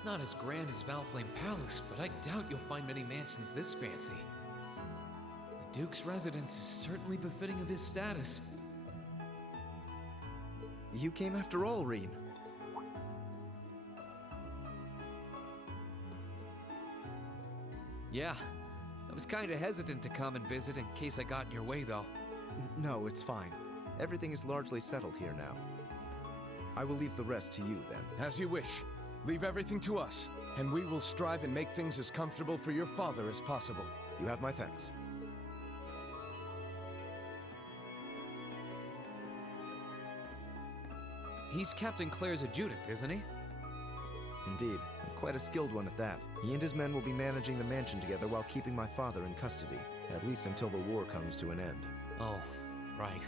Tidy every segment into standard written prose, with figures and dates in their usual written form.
It's not as grand as Valflame Palace, but I doubt you'll find many mansions this fancy. The Duke's residence is certainly befitting of his status. You came after all, Rean. Yeah, I was kinda hesitant to come and visit in case I got in your way, though. No, it's fine. Everything is largely settled here now. I will leave the rest to you, then. As you wish. Leave everything to us, and we will strive and make things as comfortable for your father as possible. You have my thanks. He's Captain Claire's adjutant, isn't he? Indeed, and quite a skilled one at that. He and his men will be managing the mansion together while keeping my father in custody, at least until the war comes to an end. Oh, right.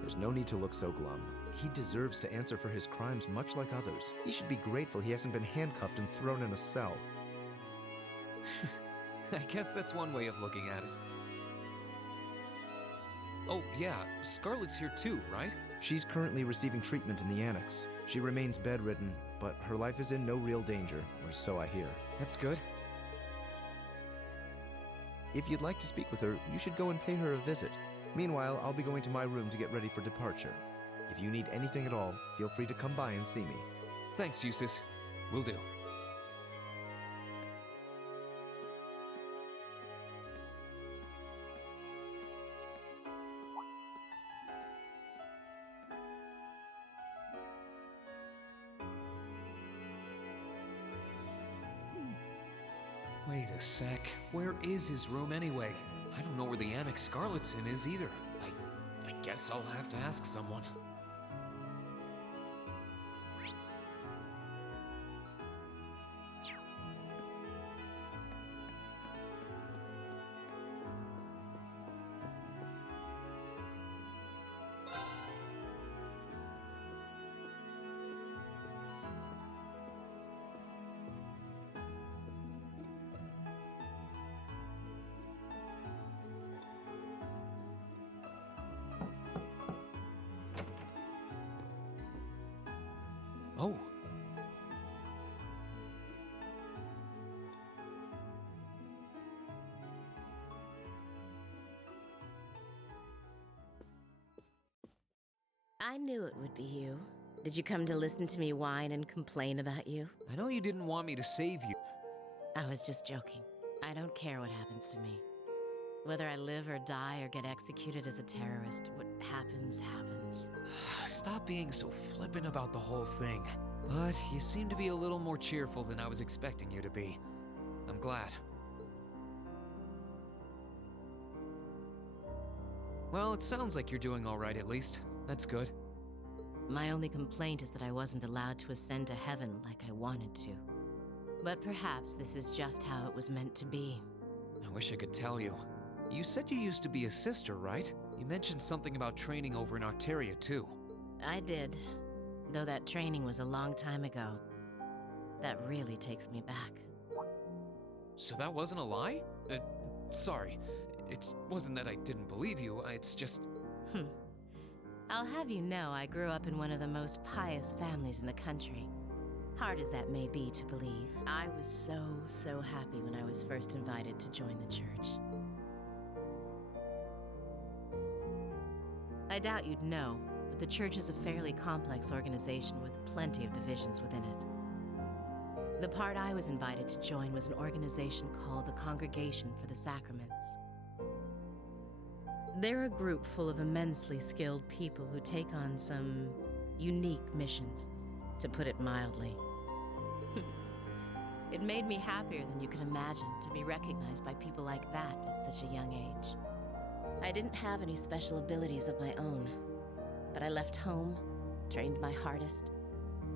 There's no need to look so glum. He deserves to answer for his crimes much like others. He should be grateful he hasn't been handcuffed and thrown in a cell. I guess that's one way of looking at it. Oh, yeah, Scarlet's here too, right? She's currently receiving treatment in the annex. She remains bedridden, but her life is in no real danger, or so I hear. That's good. If you'd like to speak with her, you should go and pay her a visit. Meanwhile, I'll be going to my room to get ready for departure. If you need anything at all, feel free to come by and see me. Thanks, Eustace. Will do. Wait a sec. Where is his room anyway? I don't know where the annex Scarlet's in is either. I guess I'll have to ask someone. Oh. I knew it would be you. Did you come to listen to me whine and complain about you? I know you didn't want me to save you. I was just joking. I don't care what happens to me. Whether I live or die or get executed as a terrorist, what happens, happens. Stop being so flippant about the whole thing. But you seem to be a little more cheerful than I was expecting you to be. I'm glad. Well, it sounds like you're doing all right at least. That's good. My only complaint is that I wasn't allowed to ascend to heaven like I wanted to. But perhaps this is just how it was meant to be. I wish I could tell you. You said you used to be a sister, right? You mentioned something about training over in Arteria, too. I did, though that training was a long time ago. That really takes me back. So that wasn't a lie? Sorry. It wasn't that I didn't believe you, it's just... I'll have you know I grew up in one of the most pious families in the country. Hard as that may be to believe, I was so happy when I was first invited to join the church. I doubt you'd know, but the church is a fairly complex organization with plenty of divisions within it. The part I was invited to join was an organization called the Congregation for the Sacraments. They're a group full of immensely skilled people who take on some unique missions, to put it mildly. It made me happier than you can imagine to be recognized by people like that at such a young age. I didn't have any special abilities of my own, but I left home, trained my hardest,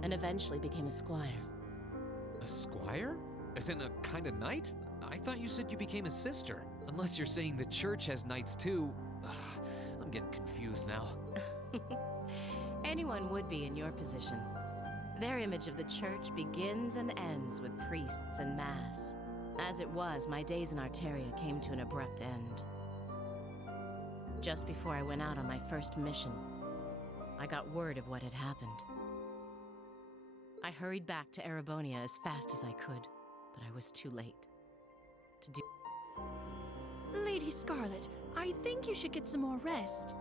and eventually became a squire. A squire? As in a kind of knight? I thought you said you became a sister. Unless you're saying the church has knights too. Ugh, I'm getting confused now. Anyone would be in your position. Their image of the church begins and ends with priests and mass. As it was, my days in Arteria came to an abrupt end. Just before I went out on my first mission, I got word of what had happened. I I hurried back to Erebonia as fast as I could, but I was too late. To do. Lady Scarlet, I think you should get some more rest.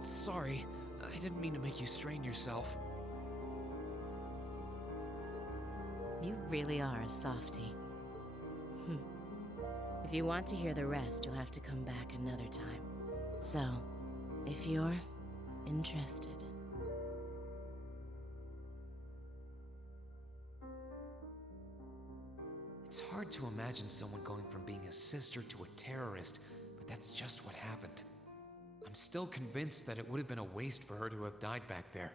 Sorry, I didn't mean to make you strain yourself. You really are a softie. If you want to hear the rest, you'll have to come back another time. So, if you're interested. It's hard to imagine someone going from being a sister to a terrorist, but that's just what happened. I'm still convinced that it would have been a waste for her to have died back there.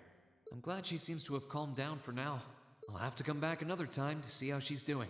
I'm glad she seems to have calmed down for now. I'll have to come back another time to see how she's doing.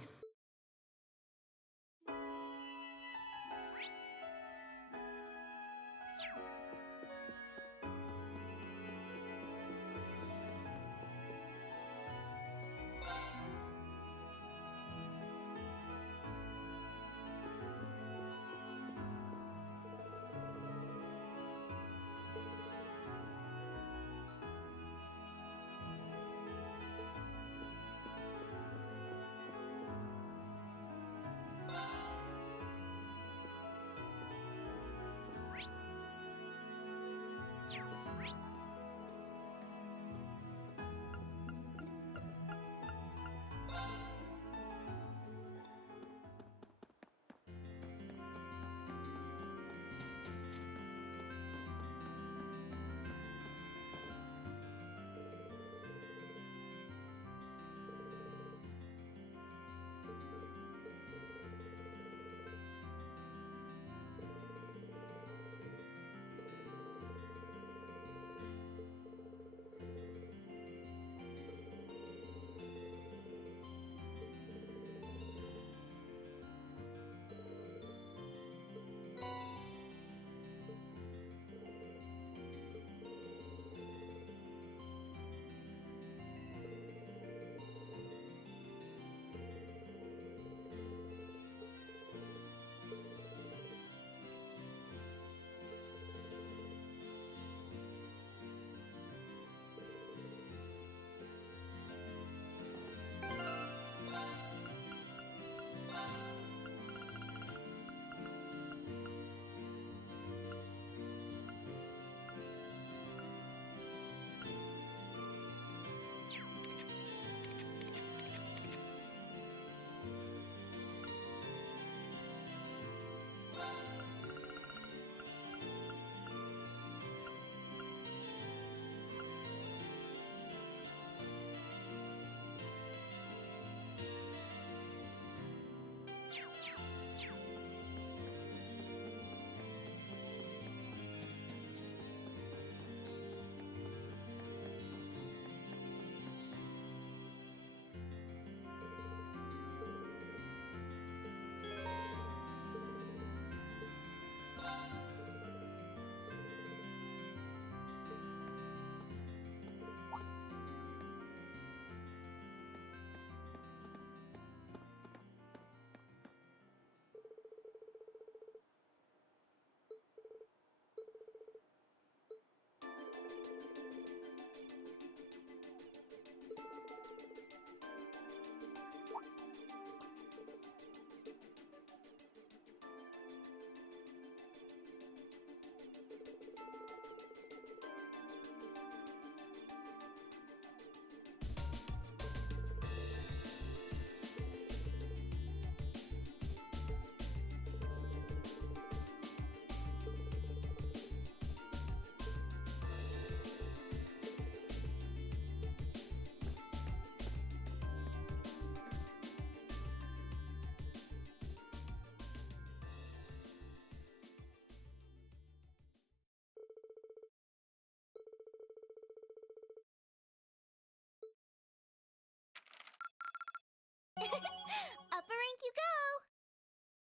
Upper rank you go!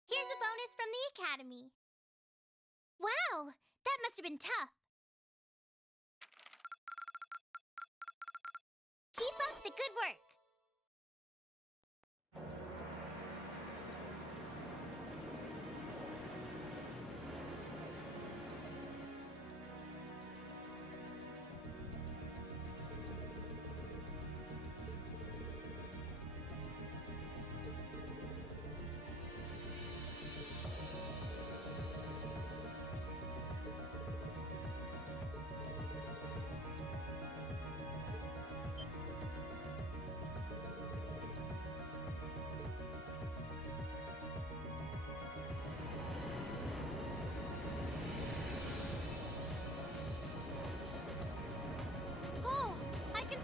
Here's a bonus from the Academy. Wow, that must have been tough. Keep up the good work.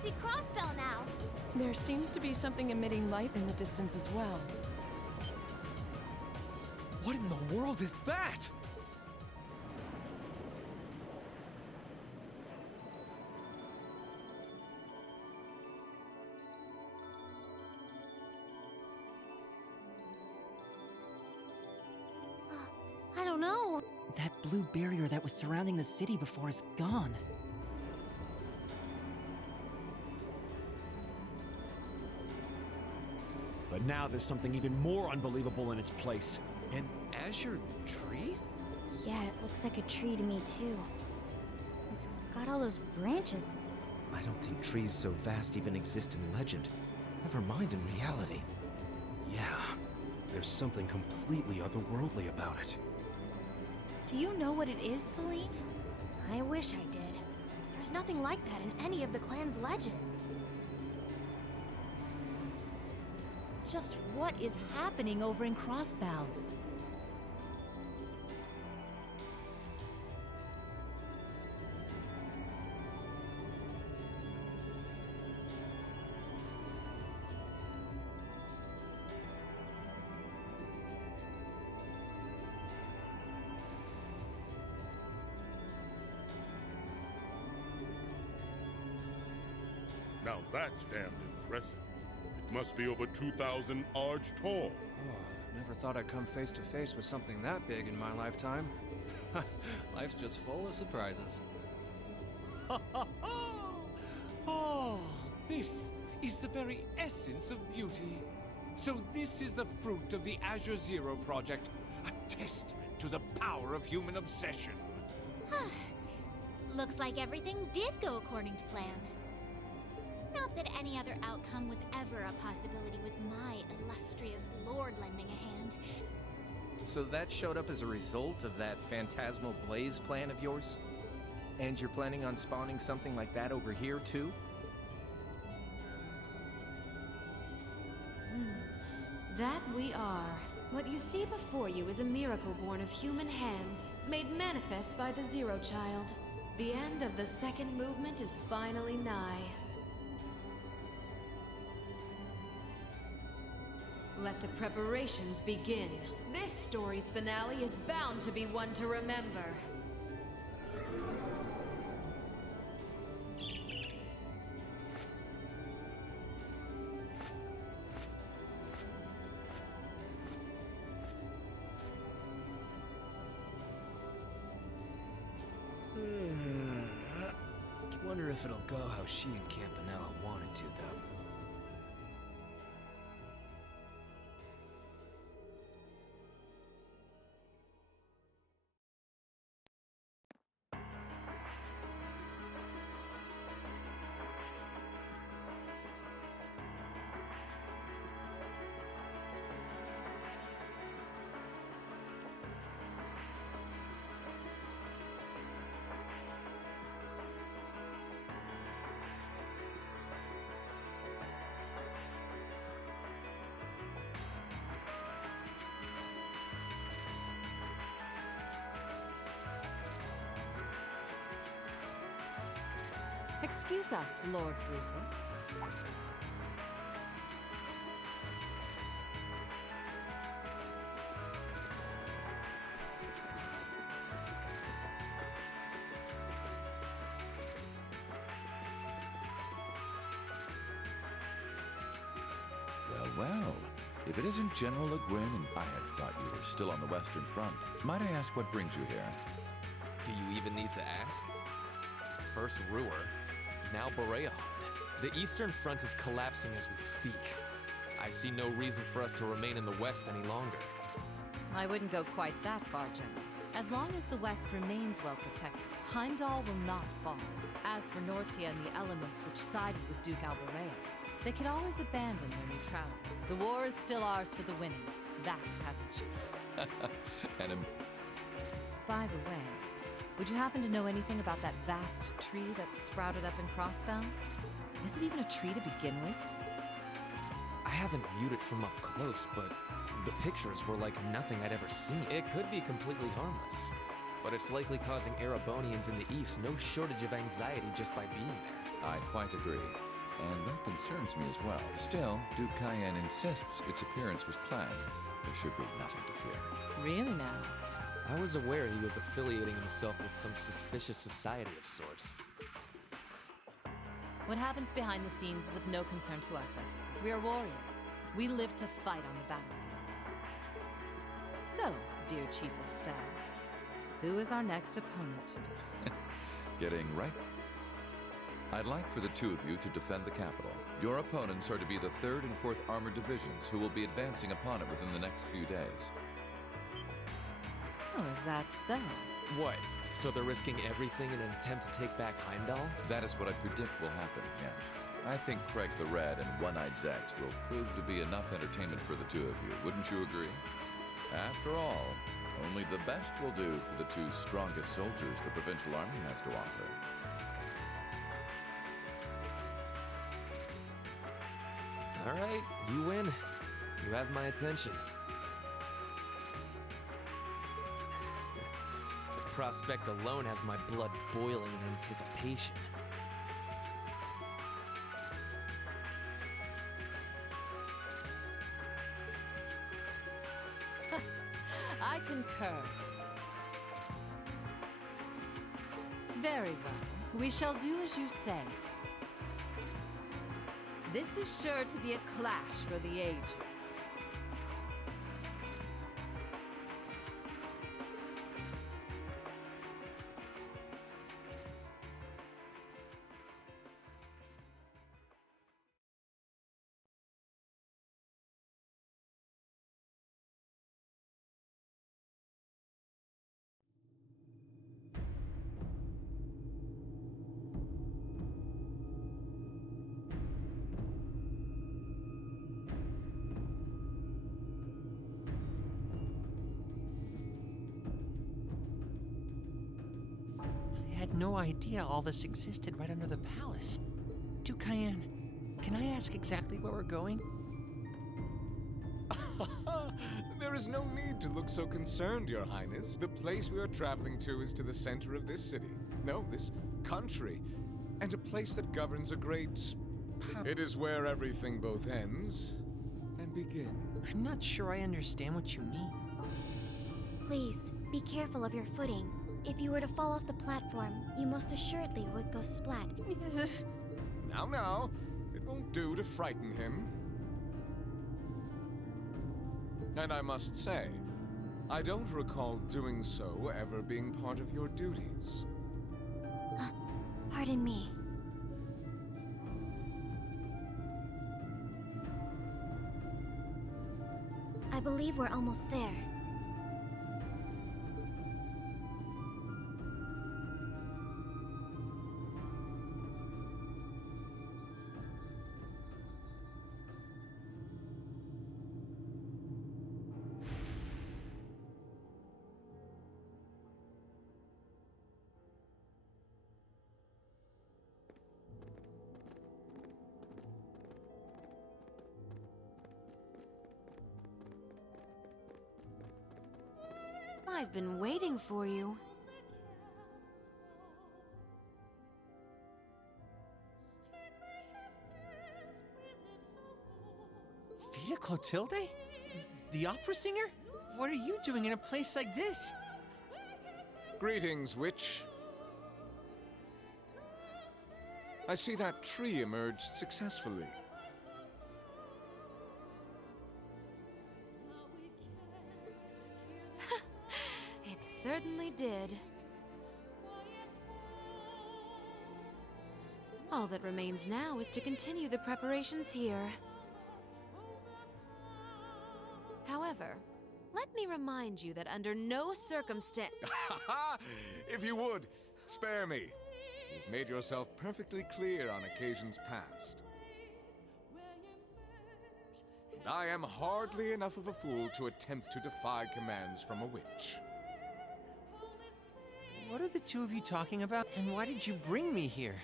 see Crossbell now. There seems to be something emitting light in the distance as well. What in the world is that? I don't know. That blue barrier that was surrounding the city before is gone. But now there's something even more unbelievable in its place. An azure tree? Yeah, it looks like a tree to me too. It's got all those branches. I don't think trees so vast even exist in legend. Never mind in reality. Yeah, there's something completely otherworldly about it. Do you know what it is, Celine? I wish I did. There's nothing like that in any of the clan's legends. Just what is happening over in Crossbell? Now that's damned impressive. It must be over 2,000 arch tall. Oh, never thought I'd come face to face with something that big in my lifetime. Life's just full of surprises. Oh, this is the very essence of beauty. So this is the fruit of the Azure Zero project, a testament to the power of human obsession. Looks like everything did go according to plan. Not that any other outcome was ever a possibility with my illustrious lord lending a hand. So that showed up as a result of that phantasmal blaze plan of yours? And you're planning on spawning something like that over here too? That we are. What you see before you is a miracle born of human hands, made manifest by the Zero Child. The end of the second movement is finally nigh. Let the preparations begin. This story's finale is bound to be one to remember. Wonder if it'll go how she and Campanella wanted to, though. Excuse us, Lord Rufus. Well, if it isn't General Le Guin, and I had thought you were still on the Western Front, might I ask what brings you here? Do you even need to ask? First Ruhr, now Berea. The Eastern Front is collapsing as we speak. I see no reason for us to remain in the West any longer. I wouldn't go quite that far, General. As long as the West remains well protected, Heimdallr will not fall. As for Nortia and the elements which sided with Duke Alberea, they could always abandon their neutrality. The war is still ours for the winning. That hasn't changed. By the way, would you happen to know anything about that vast tree that's sprouted up in Crossbell? Is it even a tree to begin with? I haven't viewed it from up close, but the pictures were like nothing I'd ever seen. It could be completely harmless, but it's likely causing Erebonians in the East no shortage of anxiety just by being there. I quite agree. and that concerns me as well. Still, Duke Cayenne insists its appearance was planned. There should be nothing to fear. Really now? I was aware he was affiliating himself with some suspicious society of sorts. What happens behind the scenes is of no concern to us, I suppose. We are warriors. We live to fight on the battlefield. So, dear Chief of Staff, who is our next opponent? Getting right. I'd like for the two of you to defend the capital. Your opponents are to be the 3rd and 4th Armored Divisions, who will be advancing upon it within the next few days. Oh, is that so? What? So they're risking everything in an attempt to take back Heimdallr? That is what I predict will happen, yes. I think Craig the Red and One-Eyed Zax will prove to be enough entertainment for the two of you. Wouldn't you agree? After all, only the best will do for the 2 strongest soldiers the provincial army has to offer. All right, you win. You have my attention. The prospect alone has my blood boiling in anticipation. I concur. Very well. We shall do as you say. This is sure to be a clash for the ages. I had no idea all this existed right under the palace. Duke Cayenne, can I ask exactly where we're going? There is no need to look so concerned, Your Highness. The place we are traveling to is to the center of this city. No, this country. And a place that governs a great... It is where everything both ends and begins. I'm not sure I understand what you mean. Please, be careful of your footing. If you were to fall off the platform, you most assuredly would go splat. Now, it won't do to frighten him. And I must say, I don't recall doing so ever being part of your duties. Pardon me. I believe we're almost there. I've been waiting for you. Vida Clotilde? The opera singer? What are you doing in a place like this? Greetings, witch. I see that tree emerged successfully. It certainly did. All that remains now is to continue the preparations here. However, let me remind you that under no circumstance... If you would, spare me. You've made yourself perfectly clear on occasions past. And I am hardly enough of a fool to attempt to defy commands from a witch. What are the two of you talking about, and why did you bring me here?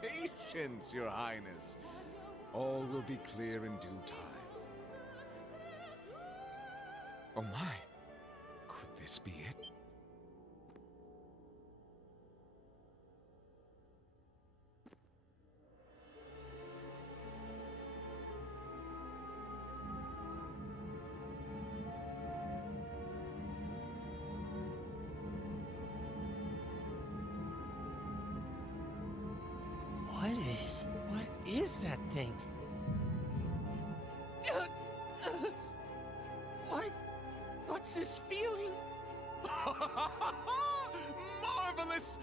Patience, Your Highness. All will be clear in due time. Oh my, could this be it? that thing? What's this feeling? Marvelous!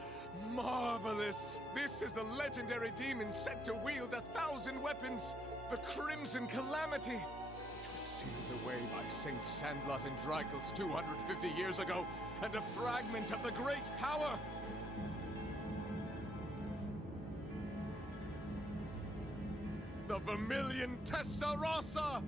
Marvelous! This is the legendary demon said to wield 1,000 weapons. The Crimson Calamity, which was sealed away by Saint Sandlot and Dreikel's 250 years ago, and a fragment of the great power. The Vermilion Testarossa!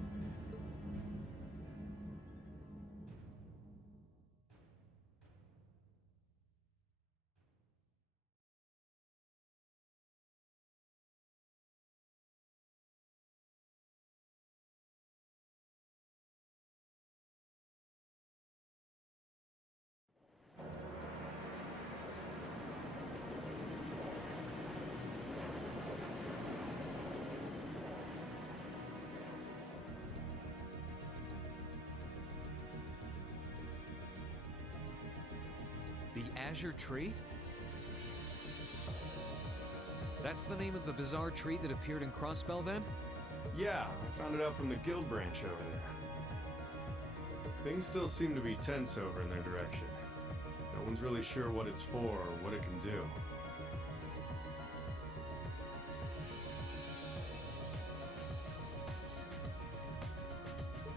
The Azure Tree? That's the name of the bizarre tree that appeared in Crossbell, then? Yeah, I found it out from the guild branch over there. Things still seem to be tense over in their direction. No one's really sure what it's for or what it can do.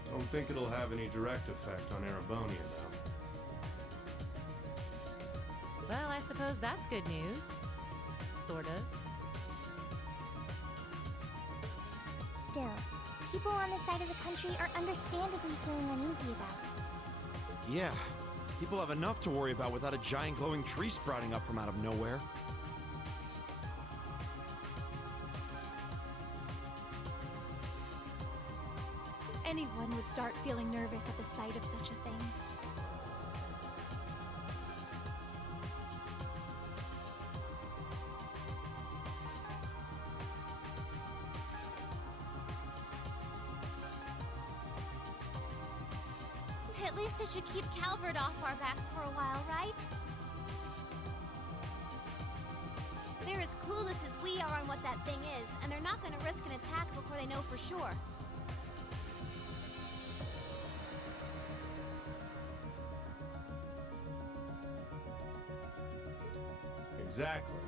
Don't think it'll have any direct effect on Erebonia, though. Well, I suppose that's good news. Sort of. Still, people on this side of the country are understandably feeling uneasy about it. Yeah, people have enough to worry about without a giant glowing tree sprouting up from out of nowhere. Anyone would start feeling nervous at the sight of such a thing. At least it should keep Calvert off our backs for a while, right? They're as clueless as we are on what that thing is, and they're not going to risk an attack before they know for sure. Exactly.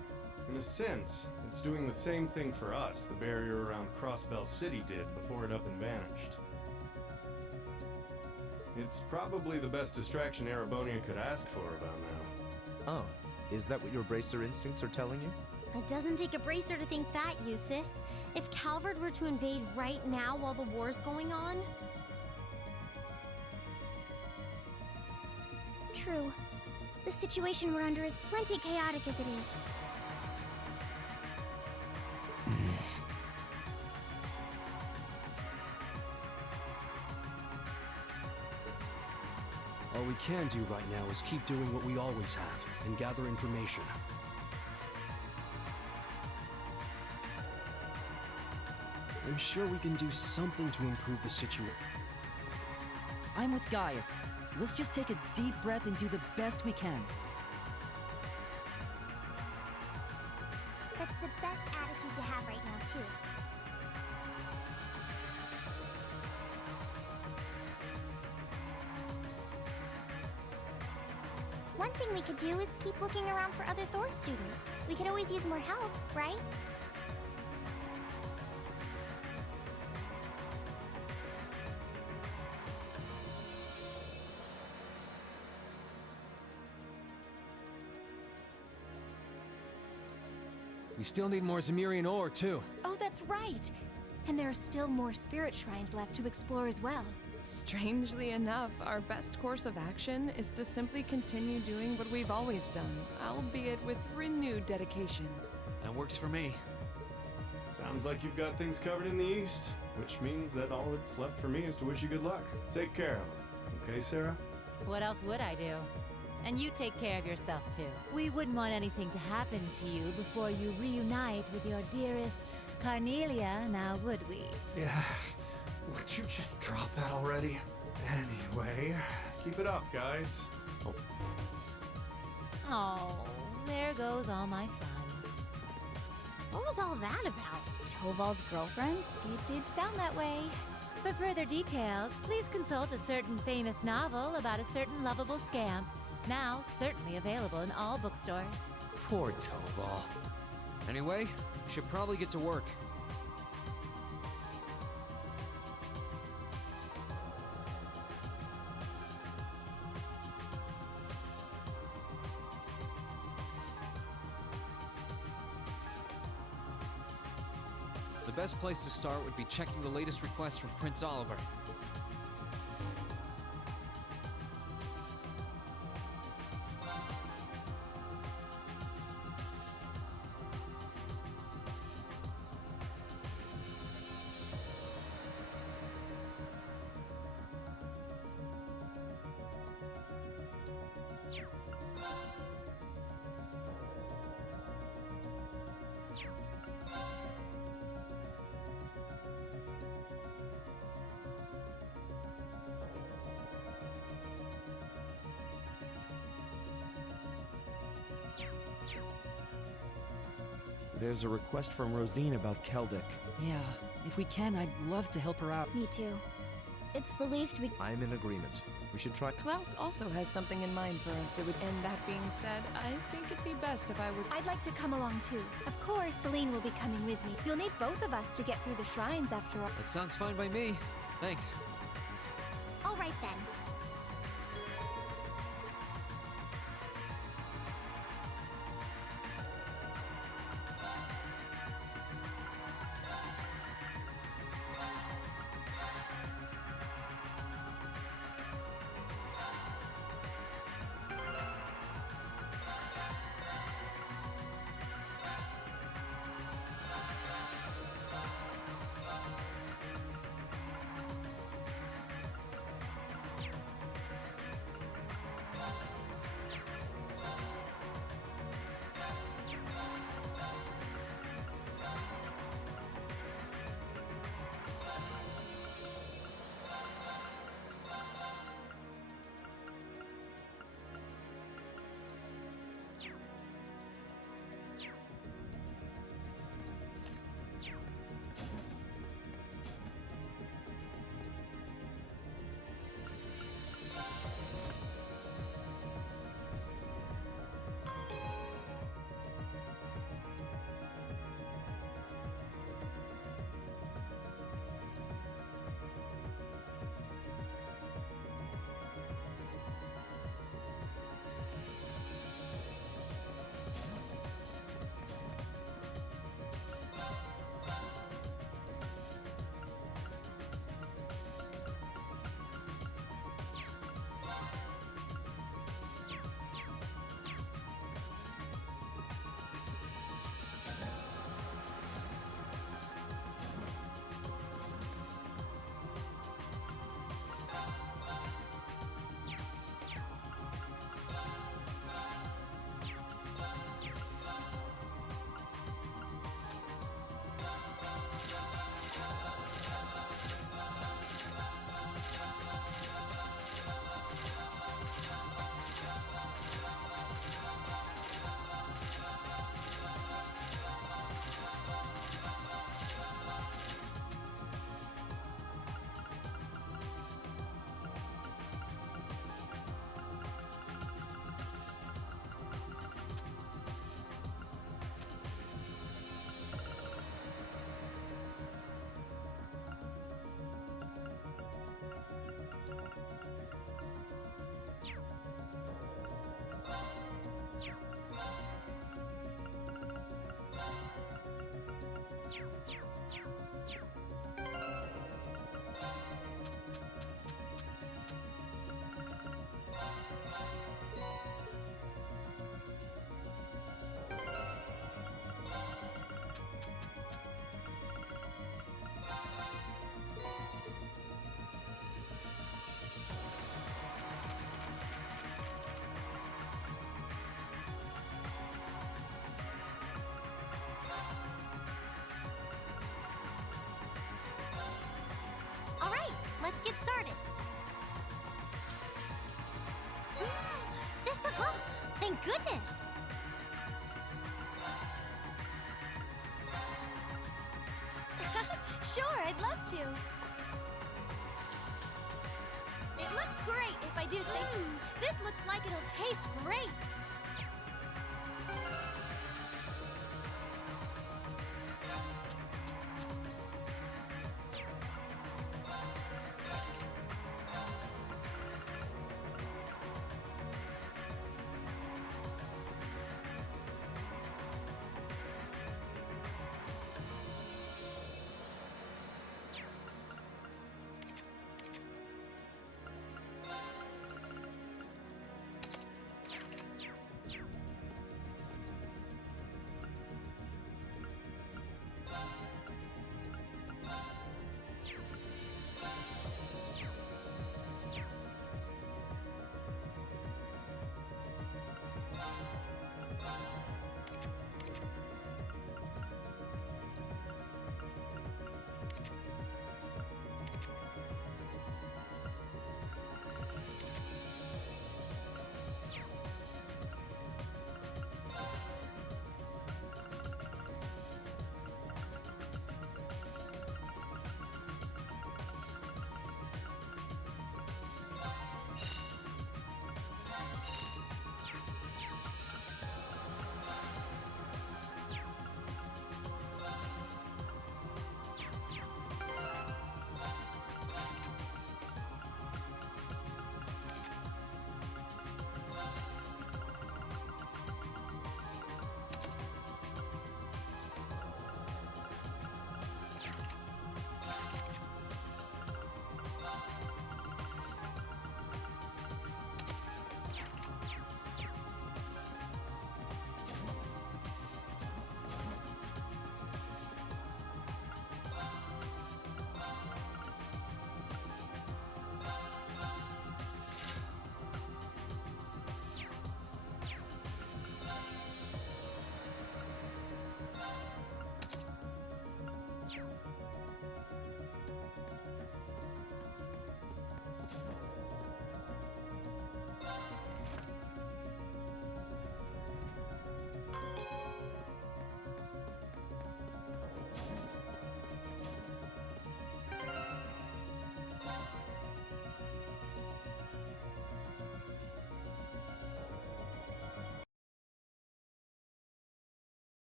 In a sense, it's doing the same thing for us the barrier around Crossbell City did before it up and vanished. It's probably the best distraction Erebonia could ask for about now. Oh, is that what your bracer instincts are telling you? It doesn't take a bracer to think that, Eustace. If Calvert were to invade right now while the war's going on... True. The situation we're under is plenty chaotic as it is. All we can do right now is keep doing what we always have, and gather information. I'm sure we can do something to improve the situation. I'm with Gaius. Let's just take a deep breath and do the best we can. That's the best attitude to have right now, too. One thing we could do is keep looking around for other Thor students. We could always use more help, right? We still need more Zemirian ore, too. Oh, that's right! And there are still more spirit shrines left to explore as well. Strangely enough, our best course of action is to simply continue doing what we've always done, albeit with renewed dedication. That works for me. Sounds like you've got things covered in the east, which means that all that's left for me is to wish you good luck. Take care of them. Okay, Sarah? What else would I do? And you take care of yourself, too. We wouldn't want anything to happen to you before you reunite with your dearest Carnelia, now would we? Yeah. Would you just drop that already? Anyway, keep it up, guys. Oh, there goes all my fun. What was all that about? Toval's girlfriend? It did sound that way. For further details, please consult a certain famous novel about a certain lovable scamp. Now certainly available in all bookstores. Poor Toval. Anyway, we should probably get to work. The best place to start would be checking the latest requests from Prince Oliver. There's a request from Rosine about Keldic. Yeah, if we can, I'd love to help her out. Me too. It's the least we... I'm in agreement. We should try... Klaus also has something in mind for us. And that being said, I think it'd be best if I would... I'd like to come along too. Of course, Celine will be coming with me. You'll need both of us to get through the shrines after all. That sounds fine by me. Thanks. All right then. Let's get started. This looks... Oh, thank goodness! Sure, I'd love to. It looks great, if I do say. This looks like it'll taste great.